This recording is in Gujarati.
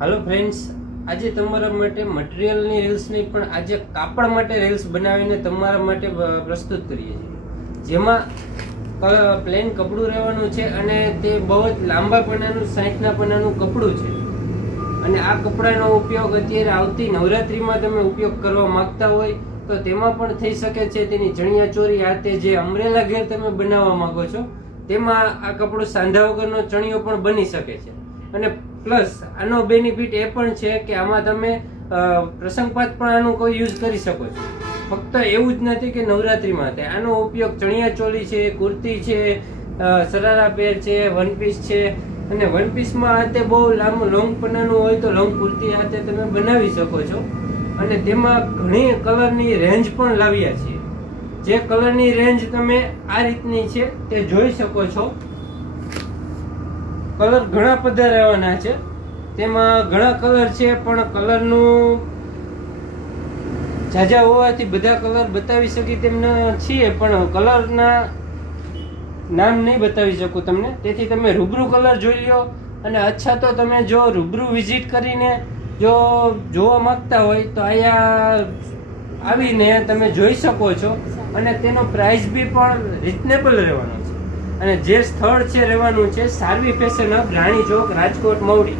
હાલો ફ્રેન્ડ્સ, આજે તમારા માટે મટીરિયલની રીલ્સ નહીં પણ આજે કાપડ માટે રીલ્સ બનાવીને તમારા માટે પ્રસ્તુત કરીએ છીએ, જેમાં પ્લેન કપડું રહેવાનું છે અને તે બહુ જ લાંબા પન્નાનું 60ના પન્નાનું કપડું છે. અને આ કપડાનો ઉપયોગ અત્યારે આવતી નવરાત્રિમાં તમે ઉપયોગ કરવા માંગતા હોય તો તેમાં પણ થઈ શકે છે. તેની ચણિયા ચોરી હાથે જે અમરેલા ઘેર તમે બનાવવા માંગો છો તેમાં આ કપડું સાંધા વગરનો ચણિયો પણ બની શકે છે. અને પ્લસ આનો બેનિફિટ એ પણ છે કે આમાં તમે પ્રસંગપાત પણ આનું કોઈ યુઝ કરી શકો છો. ફક્ત એવું જ નથી કે નવરાત્રિમાં થાય, આનો ઉપયોગ ચણિયા ચોલી છે, કુર્તી છે, સરારા પેર છે, વન પીસ છે. અને વન પીસમાં હાથે બહુ લાંબુ લોંગ પન્નાનું હોય તો લોંગ કુર્તી હાથે તમે બનાવી શકો છો. અને તેમાં ઘણી કલરની રેન્જ પણ લાવ્યા છીએ. જે કલરની રેન્જ તમે આ રીતની છે તે જોઈ શકો છો. કલર ઘણા બધા રહેવાના છે, તેમાં ઘણા કલર છે પણ કલરનું ઝાઝા હોવાથી બધા કલર બતાવી શકી તેમ છીએ, પણ કલરના નામ નહીં બતાવી શકું તમને. તેથી તમે રૂબરૂ કલર જોઈ લો. અને અચ્છા તો તમે જો રૂબરૂ વિઝિટ કરીને જો જોવા માંગતા હોય તો અહીંયા આવીને તમે જોઈ શકો છો. અને તેનો પ્રાઇસ બી પણ રિઝનેબલ રહેવાનો છે. અને જે સ્થળ છે રહેવાનું છે સારવી ફેશન હબ, રાણી ચોક, રાજકોટ, મવડી.